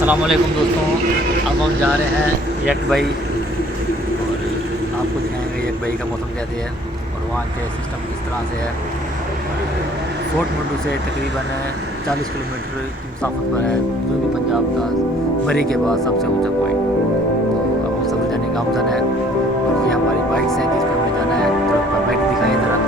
अस्सलाम वालेकुम दोस्तों। अब हम जा रहे हैं यकबई और आपको दिखाएंगे यकबई का मौसम कैसे है और वहाँ के सिस्टम किस तरह से है। फोर्ट मुंडू से तकरीबन 40 किलोमीटर की मसाफत पर है जनूबी पंजाब का मरी के बाद सबसे ऊंचा पॉइंट। तो अब वो सफ़र जाने का आमदन है और ये हमारी बाइक्स हैं जिस पर हमें जाना है। तो बाइक दिखाएँ ज़रा।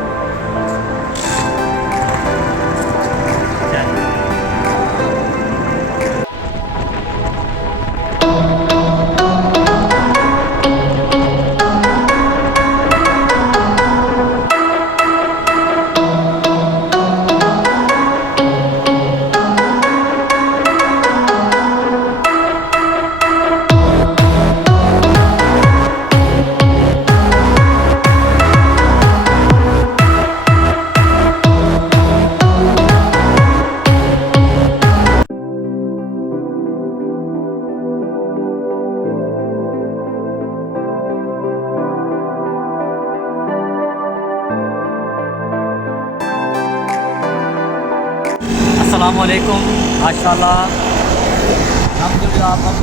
अस्सलाम वालेकुम। माशाल्लाह हम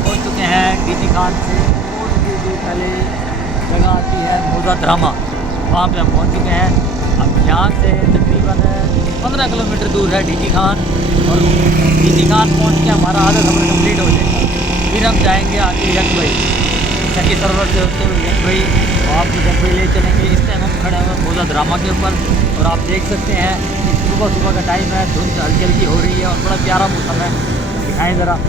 पहुँच चुके हैं डीजी खान से थोड़ी दूर पहले जगह आती है मोजा ड्रामा, वहाँ पे हम पहुँच चुके हैं। अब यहाँ से तकरीबन 15 किलोमीटर दूर है डीजी खान और डीजी खान पहुँच के हमारा आधा सफ़र कंप्लीट हो जाएगा। फिर हम जाएंगे आगे यकबई, चकी सरवर से होते हुए यकबई, और आपको यकबई ले चलेंगे। इस टाइम हम खड़े हुए मोजा ड्रामा के ऊपर और आप देख सकते हैं कि सुबह का टाइम है, धुंध हल्की हल्की हो रही है और बड़ा प्यारा मौसम है। दिखाएं ज़रा।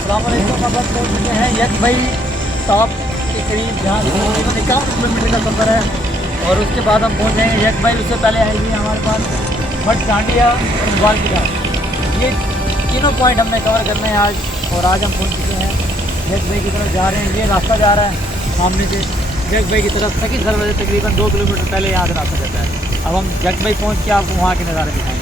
अस्सलाम वालेकुम। अब हम पहुँच चुके हैं यकबई टॉप के करीब, जहाँ तकरीबन 51 किलोमीटर का सफ़र है और उसके बाद हम पहुँच जाएंगे यकबई। उससे पहले आएगी हमारे पास मठ चांडिया और ग्वाल की घाट। ये तीनों पॉइंट हमने कवर करने हैं आज, और आज हम पहुँच चुके हैं यकबई की तरफ जा रहे हैं। ये रास्ता जा रहा है सामने से यकबई की तरफ। सकी सरवर से तकरीबन 2 किलोमीटर पहले यहाँ से रास्ता जाता है। अब हम यकबई पहुँच के आपको वहाँ के नज़ारे दिखाएँगे।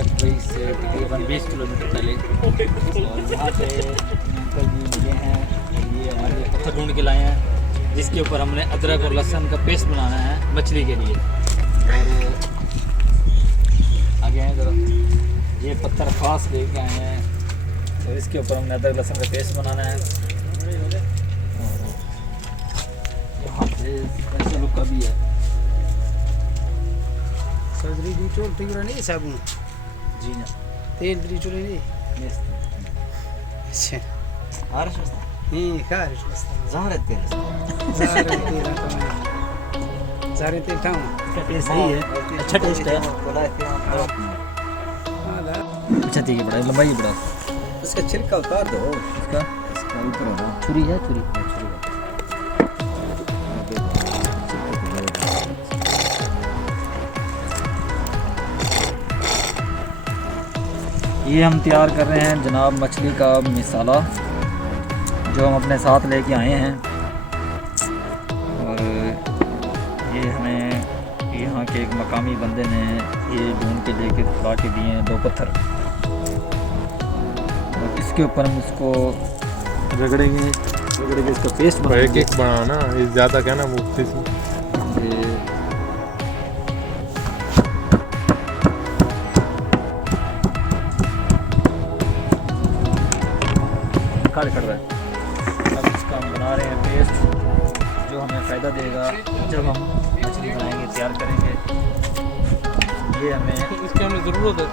यकबई से तकरीबन 20 किलोमीटर पहले। और यहाँ पे अंकल जी मिले हैं, ये हमारे लिए पत्थर ढूंढ के लाए हैं जिसके ऊपर हमने अदरक और लहसुन का पेस्ट बनाना है मछली के लिए। और आगे हैं जरा, ये पत्थर खास लेके आए हैं, तो इसके ऊपर हमने अदरक लहसुन का पेस्ट बनाना है। और यहाँ पे स्पेशल का भी है सर्जरी दी चोल ठीक नहीं साबुन जी ना, तेल दी चोल नहीं अच्छा आरश वस्ता नहीं खारिश बस ज़ाहर तेल सारे तेल खाऊं इसका टेस्ट सही है, अच्छा टेस्ट है। अच्छा ठीक है, बड़ा लंबाई बड़ा इसका छिलका उतार दो। इसका ऊपर होगा, छुरी है, छुरी ये हम तैयार कर रहे हैं जनाब मछली का मिसाला जो हम अपने साथ लेके आए हैं। और ये हमें यहाँ के एक मकामी बंदे ने ये ढूंढ के लेके ला के दिए हैं 2 पत्थर। और इसके ऊपर हम इसको रगड़ेंगे इसका पेस्ट एक एक बनाना, ये ज़्यादा क्या ना मुफ्ती से खड़ रहा है। अब इसका हम बना रहे हैं पेस्ट जो हमें फ़ायदा देगा जब हम मछली बनाएंगे, तैयार करेंगे। ये हमें इसकी हमें ज़रूरत है।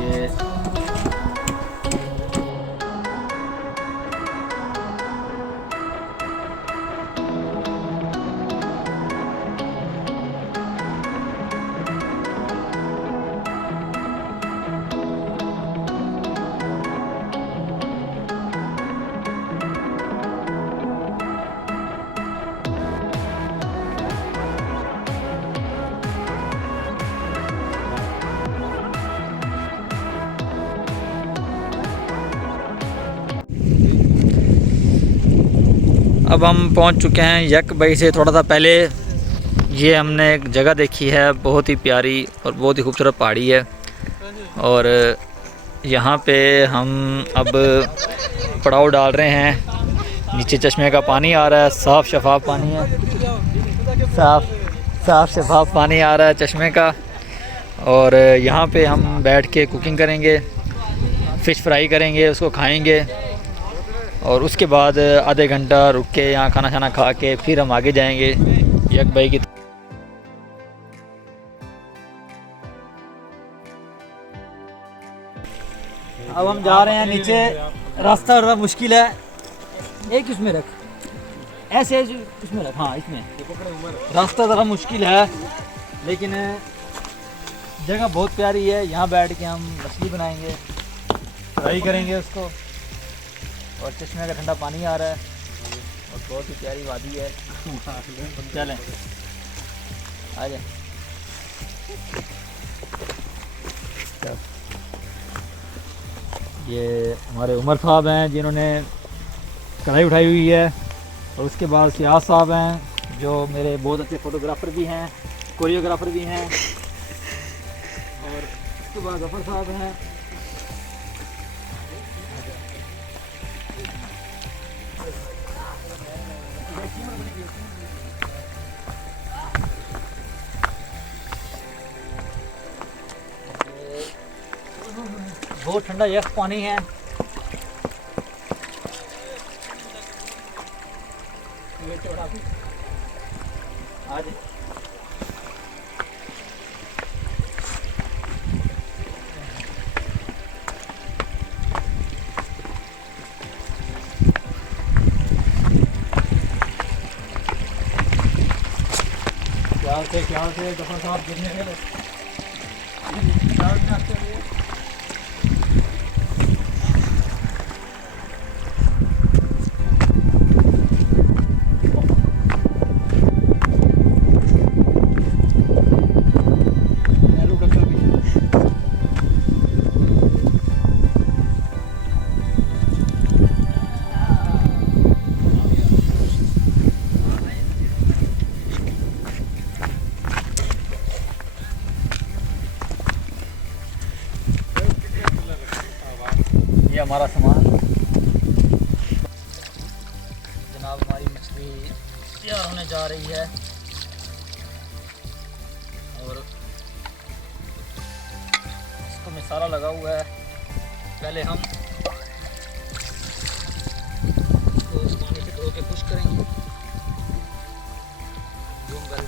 ये अब हम पहुंच चुके हैं यकबई से थोड़ा सा पहले। ये हमने एक जगह देखी है, बहुत ही प्यारी और बहुत ही खूबसूरत पहाड़ी है। और यहाँ पे हम अब पड़ाव डाल रहे हैं। नीचे चश्मे का पानी आ रहा है, साफ़ शफाफ पानी है, साफ़ शफाफ पानी आ रहा है चश्मे का। और यहाँ पे हम बैठ के कुकिंग करेंगे, फ़िश फ्राई करेंगे, उसको खाएंगे। और उसके बाद आधे घंटा रुक के यहाँ खाना खाना खा के फिर हम आगे जाएंगे यकबई की। अब हम जा रहे हैं नीचे, रास्ता थोड़ा मुश्किल है। एक इसमें रख, ऐसे इसमें रख, हाँ इसमें। रास्ता ज़रा मुश्किल है लेकिन जगह बहुत प्यारी है। यहाँ बैठ के हम मछली बनाएंगे, फ्राई करेंगे उसको। और चश्मे का ठंडा पानी आ रहा है और बहुत ही प्यारी वादी है। चलें आ जाए। ये हमारे उमर साहब हैं जिन्होंने कढ़ाई उठाई हुई है। और उसके बाद सियाज साहब हैं जो मेरे बहुत अच्छे फ़ोटोग्राफ़र भी हैं, कोरियोग्राफ़र भी हैं। और उसके बाद गफर साहब हैं। बहुत ठंडा यख पानी है। आज ख्याल से गफर साहब गिरने के जनाब हमारी मछली तैयार होने जा रही है और इसको मसाला लगा हुआ है। पहले हम इसको उस पानी से धो के खुश करेंगे। जूम कर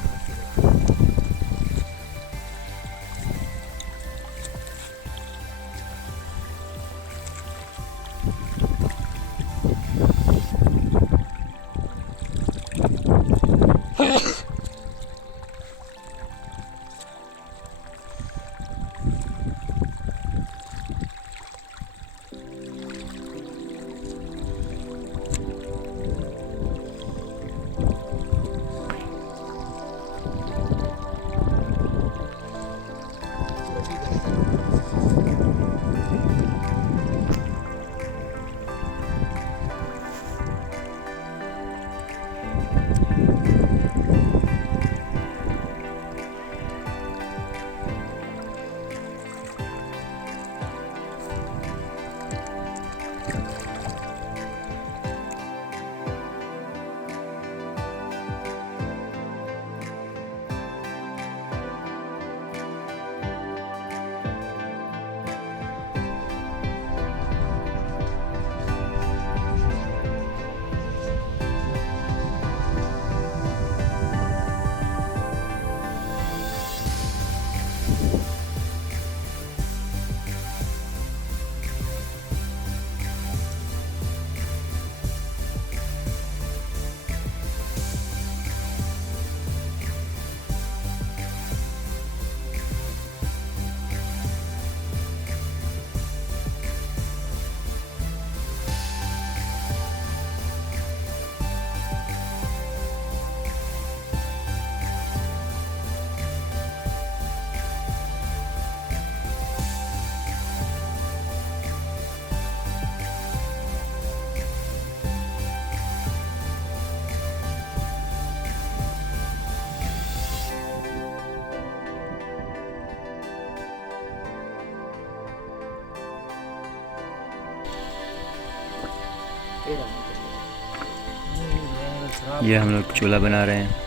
ये हम लोग चूल्हा बना रहे हैं।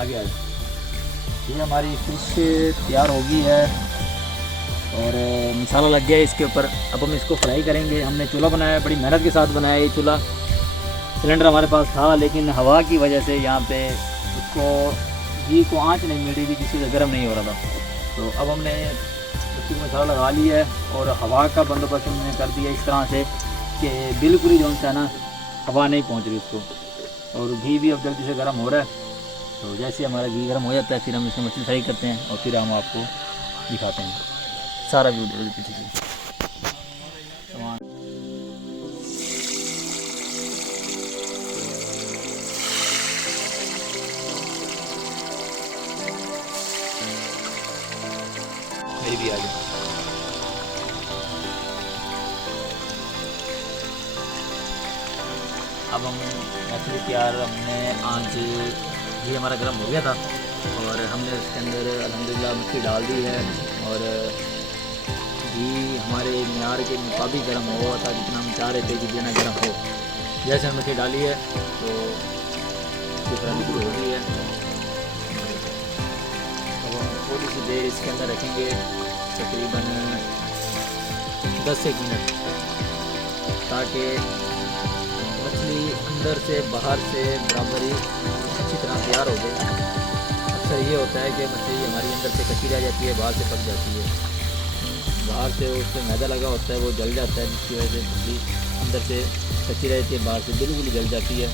आगे ये हमारी फिश तैयार हो गई है और मसाला लग गया है इसके ऊपर। अब हम इसको फ्राई करेंगे। हमने चूल्हा बनाया है, बड़ी मेहनत के साथ बनाया ये चूल्हा। सिलेंडर हमारे पास था लेकिन हवा की वजह से यहाँ पे उसको घी को आंच नहीं मिल रही थी, जिसकी वजह गर्म नहीं हो रहा था। तो अब हमने उसको मसाला लगा लिया है और हवा का बंदोबस्त हमने कर दिया इस तरह से कि बिल्कुल ही जो है ना हवा नहीं पहुँच रही उसको। और घी भी अब जल्दी से गर्म हो रहा है। तो जैसे हमारा घी गर्म हो जाता है फिर हम इसमें मछली फ्राई करते हैं और फिर हम आपको दिखाते हैं सारा वीडियो पीछे से। मेरी भी आ गई। अब हम मछली तैयार हमने आज घी हमारा गर्म हो गया था और हमने उसके अंदर अल्हम्दुलिल्लाह मछली डाल दी है और घी हमारे मियार के मुताबिक गर्म हुआ था, जितना हम चाह रहे थे कि जितना गर्म हो। जैसे हमने मछली डाली है तो इसकी फ्राई हो गई है। अब हम थोड़ी सी देर इसके अंदर रखेंगे, तकरीबन 10 से 1 मिनट, ताकि मछली मछली अंदर से बाहर से बराबरी अच्छी तरह तैयार हो गई। अक्सर ये होता है कि मछली हमारी अंदर से कच्ची रह जाती है, बाहर से पक जाती है। बाहर से उस पर मैदा लगा होता है, वो जल जाता है, जिसकी वजह से मछली अंदर से कच्ची रहती है, बाहर से बिल्कुल ही जल जाती है।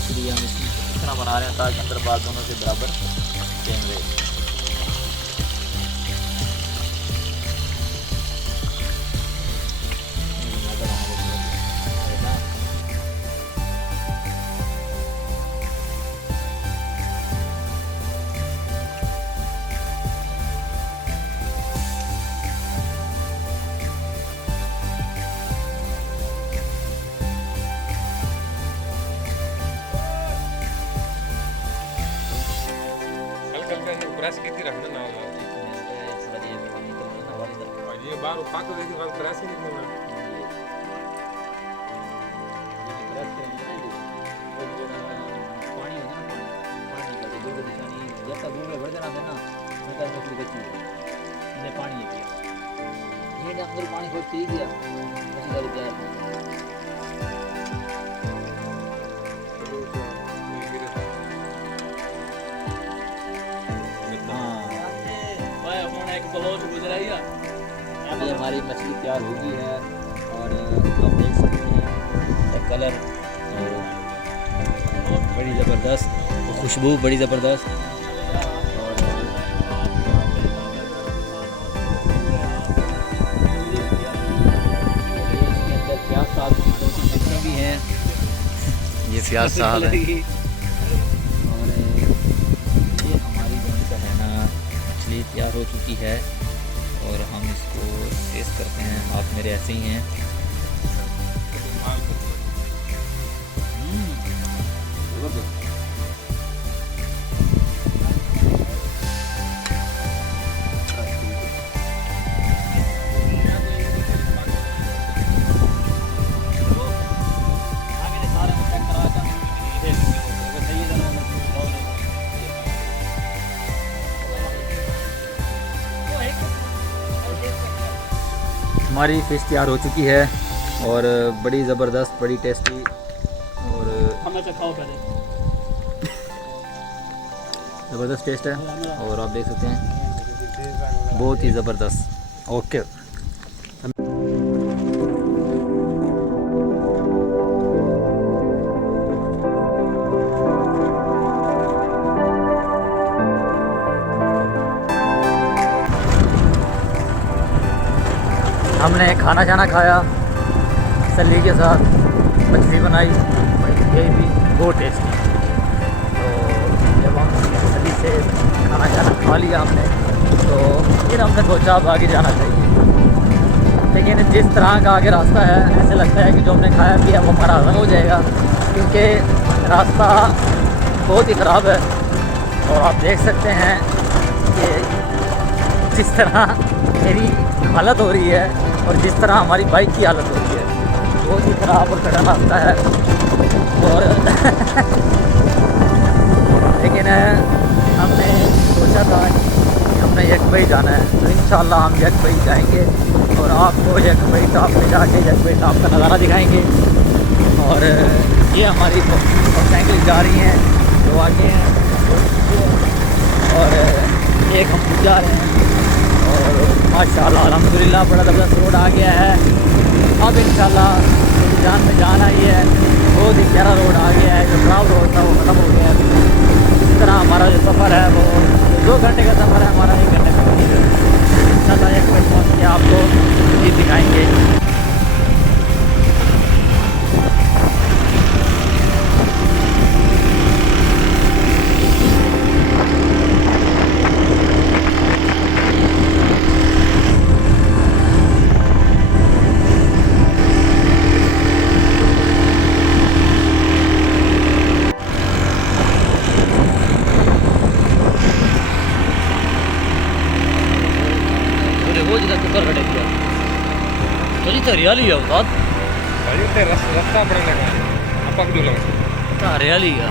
इसलिए हम इस तरह बना रहे हैं ताकि अंदर बाहर दोनों से बराबर सेम रहे। प्रेस की थी रखना ना होगा ये बार पाक तो देखिए प्रेस ही नहीं होगा। पानी खोज ठीक है अभी हमारी मछली तैयार हो गई है और आप देख सकते हैं इसका कलर और बड़ी ज़बरदस्त, खुशबू बड़ी ज़बरदस्त। और इसके अंदर प्याज साहब की 2-3 मिर्चें भी हैं, ये प्याज साहब है। और ये हमारी जो है ना मछली तैयार हो चुकी है और हम इसको टेस्ट करते हैं। आप मेरे ऐसे ही हैं। हमारी फ़िश तैयार हो चुकी है और बड़ी ज़बरदस्त, बड़ी टेस्टी और ज़बरदस्त टेस्ट है। और आप देख सकते हैं बहुत ही ज़बरदस्त। ओके हमने खाना खाना खाया सली के साथ, मछली बनाई, ये भी बहुत टेस्टी। तो जब हम सली से खाना खाना खा लिया हमने, तो फिर हमने सोचा अब आगे जाना चाहिए। लेकिन जिस तरह का आगे रास्ता है, ऐसे लगता है कि जो हमने खाया पिया वो हमारा हज़म हो जाएगा, क्योंकि रास्ता बहुत ही ख़राब है। और आप देख सकते हैं कि जिस तरह मेरी हालत हो रही है और जिस तरह हमारी बाइक की हालत हो रही है, बहुत ही ख़राब और कड़ा रास्ता है। और लेकिन हमने सोचा था कि हमने यकबई जाना है, तो इंशाल्लाह हम यकबई जाएंगे और आपको यकबई टॉप पे जाके यकबई टॉप का नज़ारा दिखाएंगे। और ये हमारी मोटरसाइकिल जा रही हैं, जो आगे हैं, और एक हम जा रहे हैं। और माशाल्लाह अल्हम्दुलिल्लाह बड़ा ज़बरदस्त रोड आ गया है। अब इंशाल्लाह जान में जान आई है, बहुत ही प्यारा रोड आ गया है। जो ख़राब रोड था वो ख़त्म हो गया है। इस तरह हमारा जो सफ़र है वो 2 घंटे का सफ़र है, हमारा 1 घंटे में पहुँच गया। इंशाल्लाह एक बजे पहुँच के आपको चीज़ दिखाएँगे। हरियाली है उस्ताद, रास्ता बड़ा लगा अपक जो लगा हरियाली है।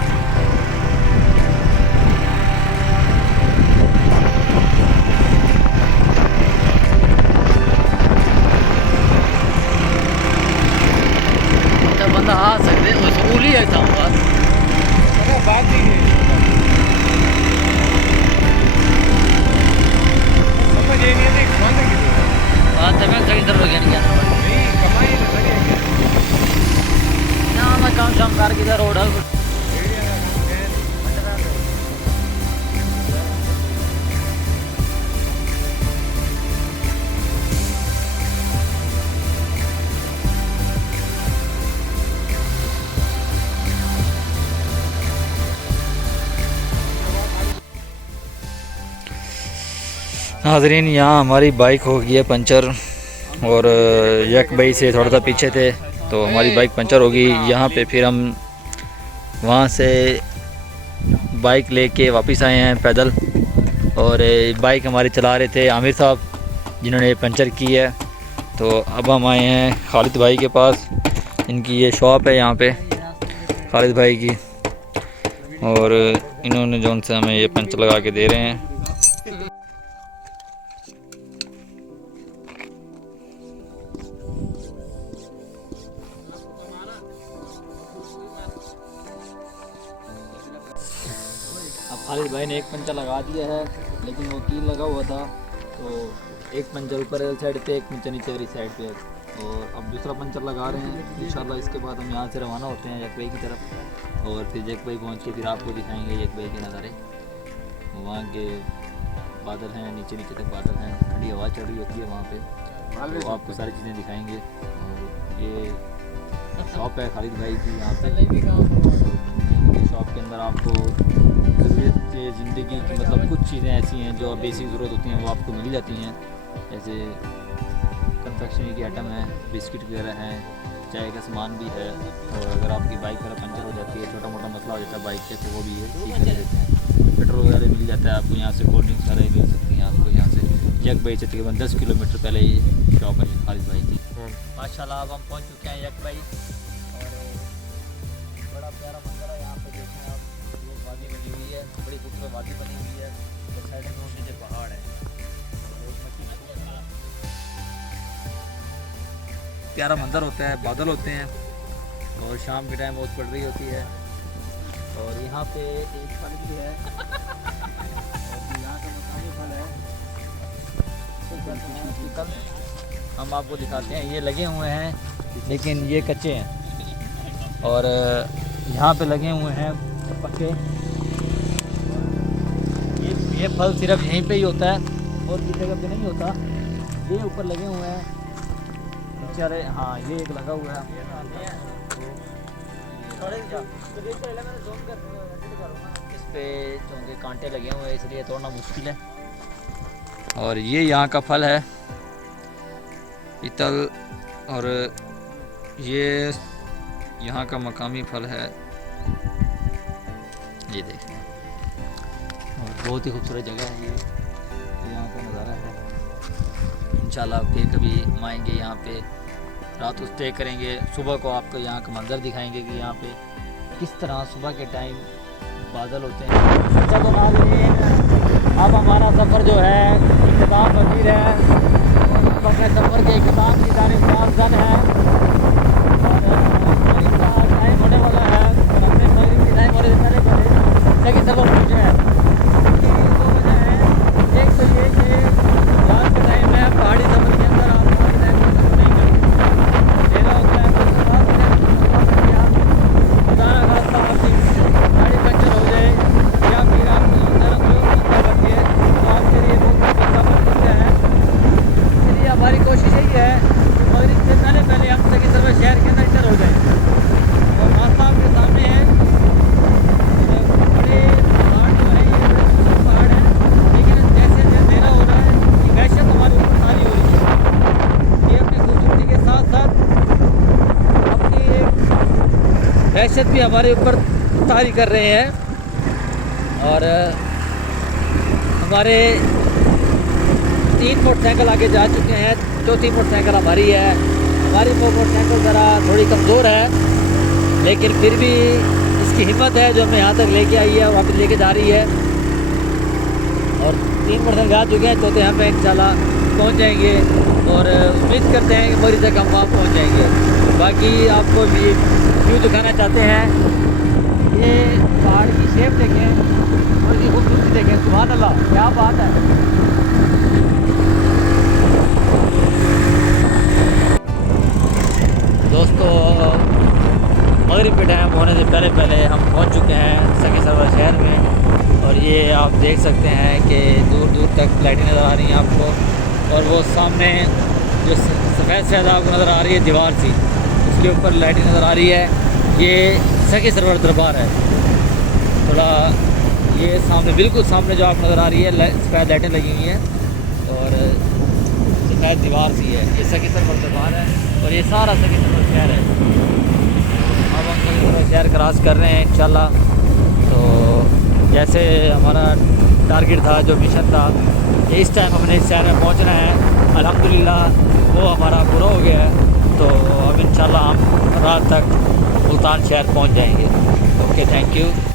आ सकते हो स्कूल ही था बस अरे बात ही है समझ ये नहीं है कौन है किसी बात है मैं सही तरह ज्ञान ज्ञान नहीं कमाई ना सही है ना मैं काम शाम कर के रोड है नाजरीन यहाँ हमारी बाइक हो गई है पंचर और यक भाई से थोड़ा सा पीछे थे तो हमारी बाइक पंचर हो गई। यहाँ पे फिर हम वहाँ से बाइक लेके वापस आए हैं पैदल और बाइक हमारी चला रहे थे आमिर साहब जिन्होंने पंचर की है। तो अब हम आए हैं खालिद भाई के पास, इनकी ये शॉप है यहाँ पे खालिद भाई की और इन्होंने जो से हमें ये पंचर लगा के दे रहे हैं। अब खालिद भाई ने एक पंचर लगा दिया है लेकिन वो कील लगा हुआ था तो एक पंचर ऊपर वाली साइड पे एक पंचर नीचे वाली साइड पे और अब दूसरा पंचर लगा रहे हैं। इंशाल्लाह इसके बाद हम यहाँ से रवाना होते हैं यक भाई की तरफ और फिर यक भाई पहुँच के फिर आपको दिखाएंगे यक भाई के नज़ारे। वहाँ के बादल हैं, नीचे नीचे तक बादल हैं, ठंडी हवा चल रही होती है वहाँ पे तो आपको सारी चीज़ें दिखाएंगे। और ये शॉप है खालिद भाई की, यहाँ पे शॉप के अंदर आपको ज़रूरत ज़िंदगी की मतलब कुछ चीज़ें ऐसी हैं जो बेसिक ज़रूरत होती हैं वो आपको मिल जाती हैं, जैसे कन्फेक्शनरी के आइटम हैं, बिस्किट वगैरह हैं, चाय का सामान भी है। और अगर आपकी बाइक वगैरह पंचर हो जाती है, छोटा मोटा मसला हो जाता है बाइक से तो वो भी है ठीक कर देते हैं। पेट्रोल वगैरह मिल जाता है आपको यहाँ से, कोल्ड ड्रिंक्स वगैरह मिल सकती हैं आपको यहाँ से। यक भाई से तकरीबन 10 किलोमीटर पहले ये शॉप है खालिद भाई की। माशाल्लाह अब हम पहुँच चुके हैं यक भाई और बड़ा प्यारा मंदिर है यहाँ पे देखें आप, ये वादी बनी हुई है, बड़ी खूबसूरत वादी बनी हुई है और साइड में नीचे पहाड़ है। प्यारा मंदिर होता है, बादल होते हैं और शाम के टाइम बहुत पड़ रही होती है। और यहाँ पे एक फल भी है और यहाँ का मकानी फल है तो हम आपको दिखाते हैं। ये लगे हुए हैं लेकिन ये कच्चे हैं और यहाँ पे लगे हुए हैं पक्के। ये फल सिर्फ यहीं पे ही होता है और किसी जगह पे नहीं होता। ये ऊपर लगे हुए हैं बेचारे, हाँ ये एक लगा हुआ है इस पे चूँकि कांटे लगे हुए हैं इसलिए तोड़ना मुश्किल है। और ये यहाँ का फल है पीतल और ये यहाँ का मकामी फल है, ये देखिए और बहुत ही खूबसूरत जगह है ये यहाँ का नज़ारा है। इंशाल्लाह फिर कभी हम आएंगे यहाँ पे, रात को स्टे करेंगे, सुबह को आपको यहाँ का मंज़र दिखाएंगे कि यहाँ पे किस तरह सुबह के टाइम बादल होते हैं। अच्छा तो नाज़रीन अब हमारा सफ़र जो है इख्तिताम पजीर है, हम अपने सफ़र के इख्तिताम की जानिब गामज़न है और टाइम होने वाला है और अपने मगरिब की टाइम होने से पहले लेकिन सब पहुँचे हैं। दो वजह है, एक तो ये कि रात के टाइम में पहाड़ी सफ़र के अंदर आप पहाड़ी टाइम में सफ़र नहीं करते, अंधेरा होता है तो रात के टाइम खुदा ना खास्ता आपकी गाड़ी पंचर हो जाए या फिर आपको नरम जो है तो आपके लिए बहुत सफ़र करते हैं। इसलिए हमारी कोशिश यही है कि मगरिब से पहले पहले हम सभी सर्वे शहर के अंदर इंटर हो जाए। और रास्ता आपके सामने है, बड़े पहाड़ जो है ये बड़े खूबसूरत पहाड़ हैं लेकिन जैसे अंधेरा हो रहा है ये वहशत हमारे ऊपर तारी हो रही है। ये अपनी खूबसूरती के साथ साथ अपनी एक वहशत भी हमारे ऊपर तारी कर रहे हैं। और हमारे 3 मोटरसाइकिल आगे जा चुके हैं, चौथी मोटरसाइकिल हमारी है। हमारी मोटरसाइकिल ज़रा थोड़ी कमज़ोर है लेकिन फिर भी इसकी हिम्मत है जो हमें यहाँ तक लेके आई है, वापस लेके जा रही है। और 3 मोटरसाइकिल जा चुके हैं, चौथे यहाँ पे इंशाल्लाह पहुँच जाएंगे और उम्मीद करते हैं कि मगरिब तक हम वहाँ पहुँच जाएंगे। बाकी आपको भी व्यू दिखाना चाहते हैं, ये पहाड़ की शेप देखें और इसकी खूबसूरती देखें, सुभान अल्लाह क्या बात है। दोस्तों मगरिब के टाइम होने से पहले पहले हम पहुंच चुके हैं सखी सरवर शहर में, और ये आप देख सकते हैं कि दूर दूर तक लाइटें नज़र आ रही हैं आपको, और वो सामने जो सफ़ेद शहर आपको नज़र आ रही है दीवार सी, उसके ऊपर लाइटें नज़र आ रही है। ये सखी सरवर दरबार है। थोड़ा ये सामने बिल्कुल सामने जो आप नज़र आ रही है सफ़ेद लाइटें लगी हुई हैं और सफ़ेद दीवार सी है, ये सखी सरवर दरबार है और ये सारा सखी सरवर शहर है। अब हम सखी सरवर शहर क्रॉस कर रहे हैं इंशाल्लाह। तो जैसे हमारा टारगेट था, जो मिशन था, इस टाइम हमने इस शहर में पहुंचना है, अल्हम्दुलिल्लाह वो हमारा पूरा हो गया है। तो अब इंशाल्लाह हम रात तक मुल्तान शहर पहुंच जाएंगे। Okay, thank you.